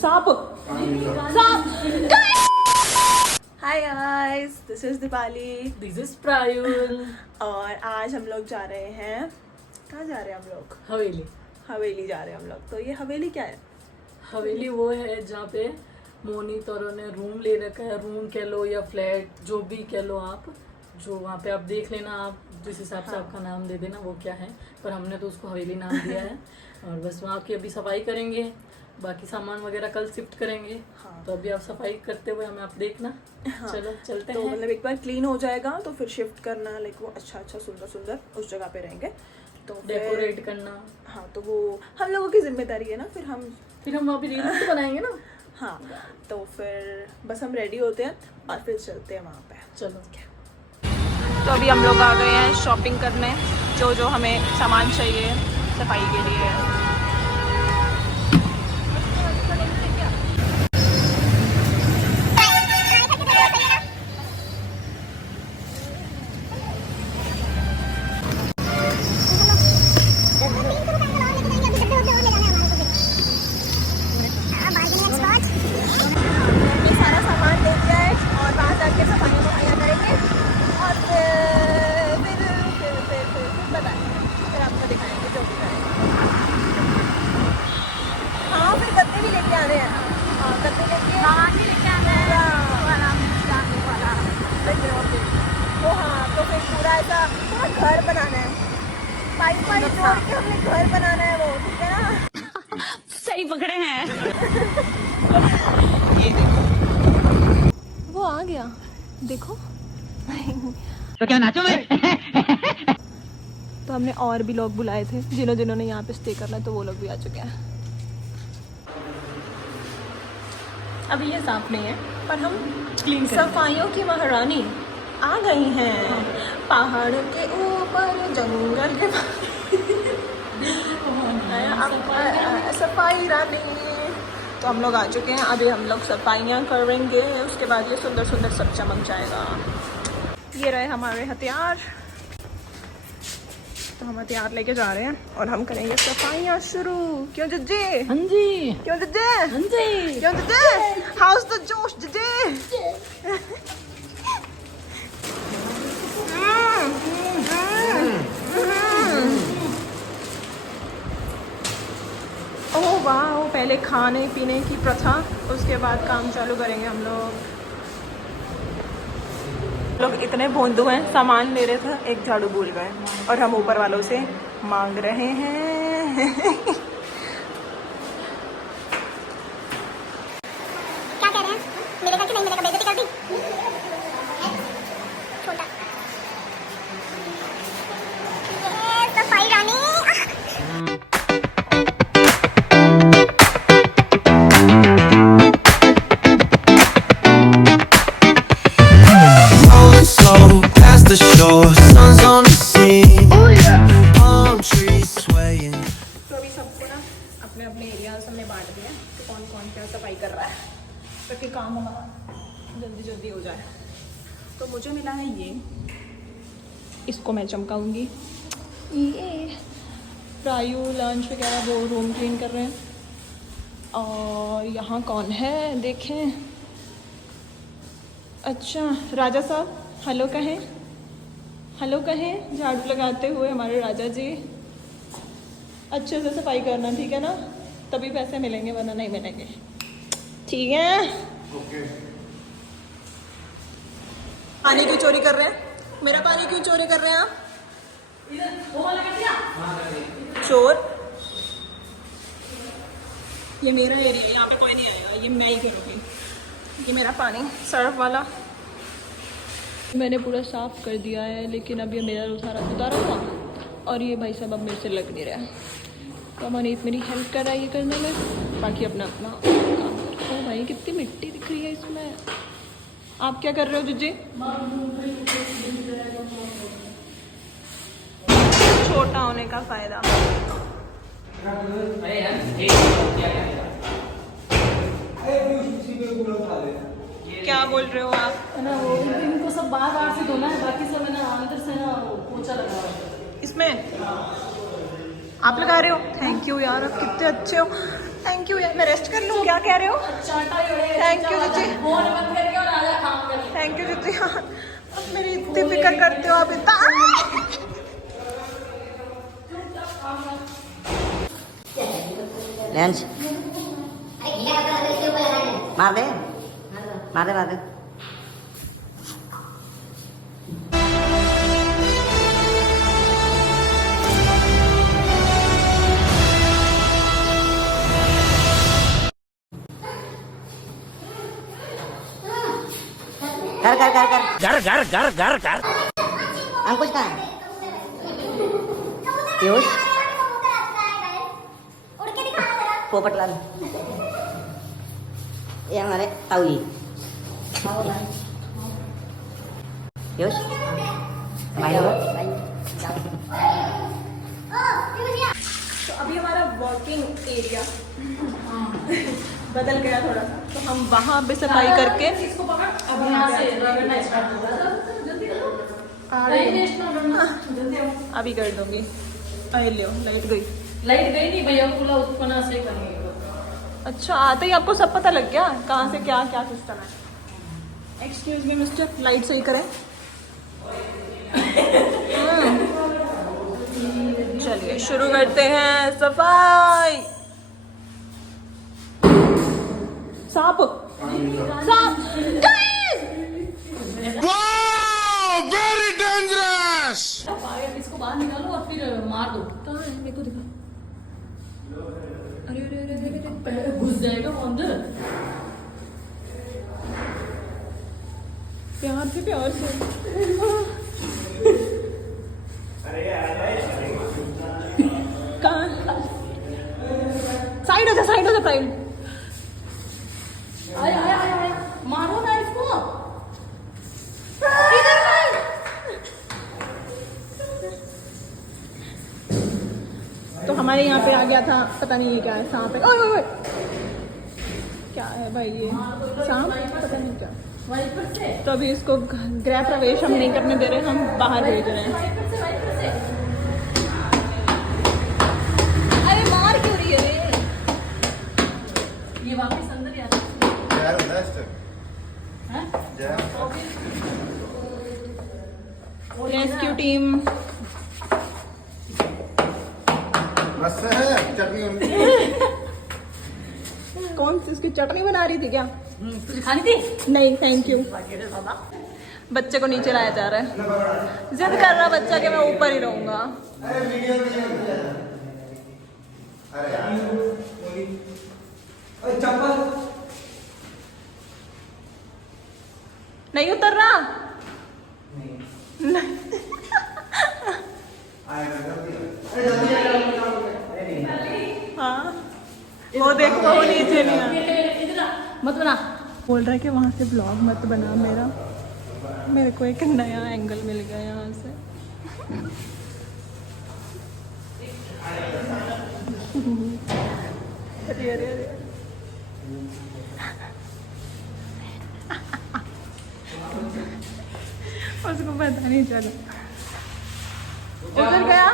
सांप hi guys, this is Deepali, this is Prayul. और आज हम लोग जा रहे हैं, कहाँ जा रहे हैं हम लोग? हवेली जा रहे हैं हम लोग। तो ये हवेली क्या है? हवेली वो है जहाँ पे मोनी तोरो ने रूम ले रखा है, रूम कह लो या फ्लैट, जो भी कह लो आप, जो वहाँ पे आप देख लेना, आप जिस हिसाब से आपका नाम दे देना वो क्या है, पर हमने तो उसको हवेली नाम दिया है। और बस वहाँ की अभी सफाई करेंगे, बाकी सामान वगैरह कल शिफ्ट करेंगे। हाँ। तो अभी आप सफाई करते हुए हमें आप देखना। हाँ। चलो चलते तो हैं। मतलब एक बार क्लीन हो जाएगा तो फिर शिफ्ट करना, लाइक वो अच्छा सुंदर उस जगह पे रहेंगे, तो डेकोरेट करना। हाँ, तो वो हम लोगों की जिम्मेदारी है ना। फिर हम वहाँ पे रील तो बनाएंगे ना। हाँ, तो फिर बस हम रेडी होते हैं और फिर चलते हैं वहाँ पे। चलो। तो अभी हम लोग आ गए हैं शॉपिंग करने, जो हमें सामान चाहिए सफाई के लिए। सारा सामान ले लिया है और वहाँ जाके सफाइयाँ करेंगे और फिर बताएंगे, फिर आपको दिखाएंगे जो भी करेंगे। हाँ, फिर गद्दे भी लेके आने हैं। हाँ, गद्दे लेके सामान भी लेके आना है वाला। वो हाँ, तो फिर पूरा ऐसा पूरा घर बनाना है, पाइप जोड़ के हमने घर बनाना है, वो ठीक है ना? सही पकड़े हैं। वो आ गया, देखो। तो क्या नाचो मैं? तो हमने और भी लोग बुलाए थे जिन्होंने यहाँ पे स्टे करना है, तो वो लोग भी आ चुके हैं। अभी ये साफ नहीं है, पर हम क्लीन सफाइयों की महारानी आ गई हैं। पहाड़ के ऊपर जंगल के सफाई रानी। तो हम लोग आ चुके हैं, अभी हम लोग सफाइयाँ करेंगे, उसके बाद ये सुंदर सब चमक जाएगा। ये रहे हमारे हथियार, तो हम हथियार लेके जा रहे हैं और हम करेंगे सफाइयाँ शुरू। क्यों जज्जे? हाँ जी, क्यों जज्जे? हाँ जी। क्यों जज्जे? हाउस द जोश जज्जे। ओह वाह, पहले खाने पीने की प्रथा, उसके बाद काम चालू करेंगे हम लोग इतने भोंदू हैं, सामान ले रहे थे, एक झाड़ू भूल गए और हम ऊपर वालों से मांग रहे हैं। क्या कह रहे हैं? मिलेगा कि नहीं मिलेगा? बेइज्जती कर दी। छोटा ये सफाई रानी। The shore, sun's on the scene. Oh yeah. Palm trees swaying. तो अभी सबको ना अपने अपने एरियाज हमने बांट दिया कि कौन कौन क्या सफाई कर रहा है, ताकि काम हमारा जल्दी हो जाए। तो मुझे मिला है ये, इसको मैं चमकाऊंगी। ये प्रायु लंच वगैरह वो रूम क्लीन कर रहे हैं। और यहाँ कौन है देखें? अच्छा, राजा साहब हेलो कहें झाड़ू लगाते हुए हमारे राजा जी। अच्छे से सफाई करना, ठीक है ना? तभी पैसे मिलेंगे, वरना नहीं मिलेंगे, ठीक है? ओके। पानी क्यों चोरी कर रहे हैं? मेरा पानी क्यों चोरी कर रहे हैं आप? चोर, ये मेरा एरिया है, यहाँ पे कोई नहीं आएगा, ये मैं ही करूँगी। ये मेरा पानी सर्फ वाला मैंने पूरा साफ़ कर दिया है, लेकिन अब ये मेरा उतारा हुआ और ये भाई साहब अब मेरे से लग नहीं रहा है। तो अमनीत मेरी हेल्प कर रहा है ये करने में, बाकी अपना काम कर। ओ भाई, कितनी मिट्टी दिख रही है इसमें। आप क्या कर रहे हो जीजी? छोटा होने का फ़ायदा। क्या बोल रहे हो आप? है ना, वो इनको सब बाहर से धोना है, बाकी सब है ना अंदर से ना पोछा लगा हुआ है इसमें। आप लगा रहे हो? थैंक यू यार, आप कितने अच्छे हो। थैंक यू यार, मैं रेस्ट कर लूँ, क्या कह रहे हो? थैंक यू जी, फोन बंद करके और आजा काम कर ले। थैंक यू जी। हाँ, अब मेरी इतनी फिक्र करते हो आप इतना। लंच मार दे मार दे मार दे। कर कर कर कर घर घर घर घर घर अंकुश कहाँ है? पीयूष पोपटलाल ये हमारे ताऊजी पीयूष तो अभी हमारा वर्किंग एरिया बदल गया थोड़ा सा, तो हम वहाँ पे सफाई करके अब यहाँ से रगड़ना स्टार्ट होगा। जल्दी करो। नहीं वेस्ट ना करना, जल्दी आओ। अभी कर दूंगी। अरे लो, लाइट गई। लाइट गई नहीं भैया, पूरा उत्पन्न से करेंगे। अच्छा, आते ही आपको सब पता लग गया कहाँ से क्या क्या सिस्टम है। एक्सक्यूज मी मिस्टर, लाइट सही करें। चलिए शुरू करते हैं सफाई। सांप सांप guys! Very dangerous! इसको बाहर निकालो और फिर मार दो। कहाँ है? मेरे को दिखा। अरे अरे अरे अरे अरे। पहले घुस जाएगा वो अंदर। प्यार से कहाँ? साइड हो जा, साइड हो जा, साइड। आया आया आया आया, मारो ना इसको। तो हमारे यहाँ पे आ गया था, पता नहीं ये क्या है, सांप है। ओए ओए ओए, क्या है भाई ये सांप, पता नहीं क्या। वाइपर से तो अभी इसको गृह प्रवेश हम नहीं करने दे रहे, हम बाहर भेज रहे हैं। वाइपर से अरे मार क्यों रही है रे? ये वापस अंदर ही आता है। रेस्क्यू टीम कौन सी उसकी चटनी बना रही थी क्या? तुझे खानी थी? नहीं थैंक यू। बच्चे को नीचे लाया जा रहा है, जिद कर रहा बच्चा कि मैं ऊपर ही रहूंगा। नहीं उतर रहा। नहीं। हाँ वो देखो, वो नीचे नहीं आ। मत बना। बोल रहा है कि वहाँ से ब्लॉग मत बना मेरा। मेरे को एक नया एंगल मिल गया यहाँ से। अरे अरे अरे उसको पता नहीं चला। उतर गया,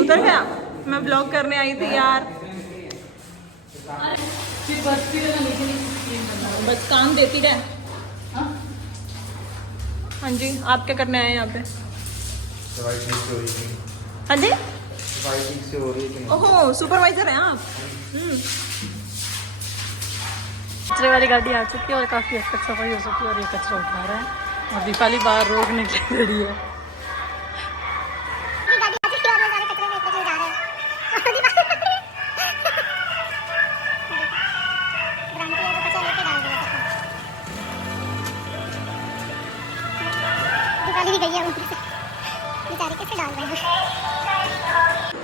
उतर गया। मैं ब्लॉग करने आई थी यार। फिर बचती रहे ना, नीचे नीचे बस काम देती रहे। हाँ? हाँ जी, आप क्या करने आए हैं यहाँ पे? हाँ जी, ओहो सुपरवाइजर हैं आप। कचरे वाली गाड़ी आ चुकी है और काफी हद तक सफाई हो चुकी है और ये कचरा उठा रहा है और दीपाली बाहर रोकने के लिए खड़ी है।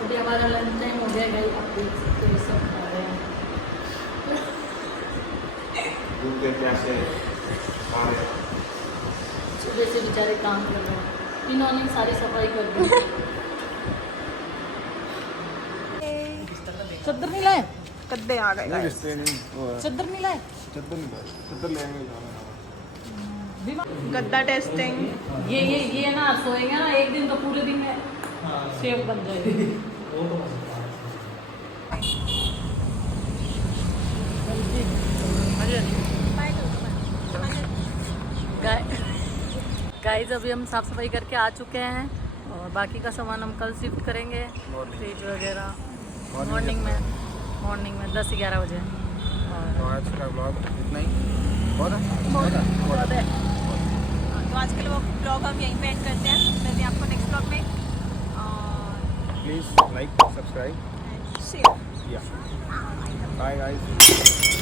अभी हमारा लंच टाइम हो गया है, आप देख सकते हो सब खा रहे हैं। सुबह से बेचारे काम कर रहे हैं, इन्होंने सारी सफाई कर दी। चद्दर नहीं लाए? गद्दे आ गए guys। चद्दर नहीं लाए? गद्दा टेस्टिंग। ये ना सोएंगे ना एक दिन तो पूरे दिन में शेफ बन जाएगी। गाइस अभी हम साफ़ सफाई करके आ चुके हैं और बाकी का सामान हम कल शिफ्ट करेंगे, फ्रिज वगैरह मॉर्निंग में 10-11 बजे। तो आज का ब्लॉग इतना ही बहुत है। तो आज के ब्लॉग हम यहीं पे एंड करते हैं। मिलते हैं आपको नेक्स्ट ब्लॉग में और please like subscribe share. Bye guys.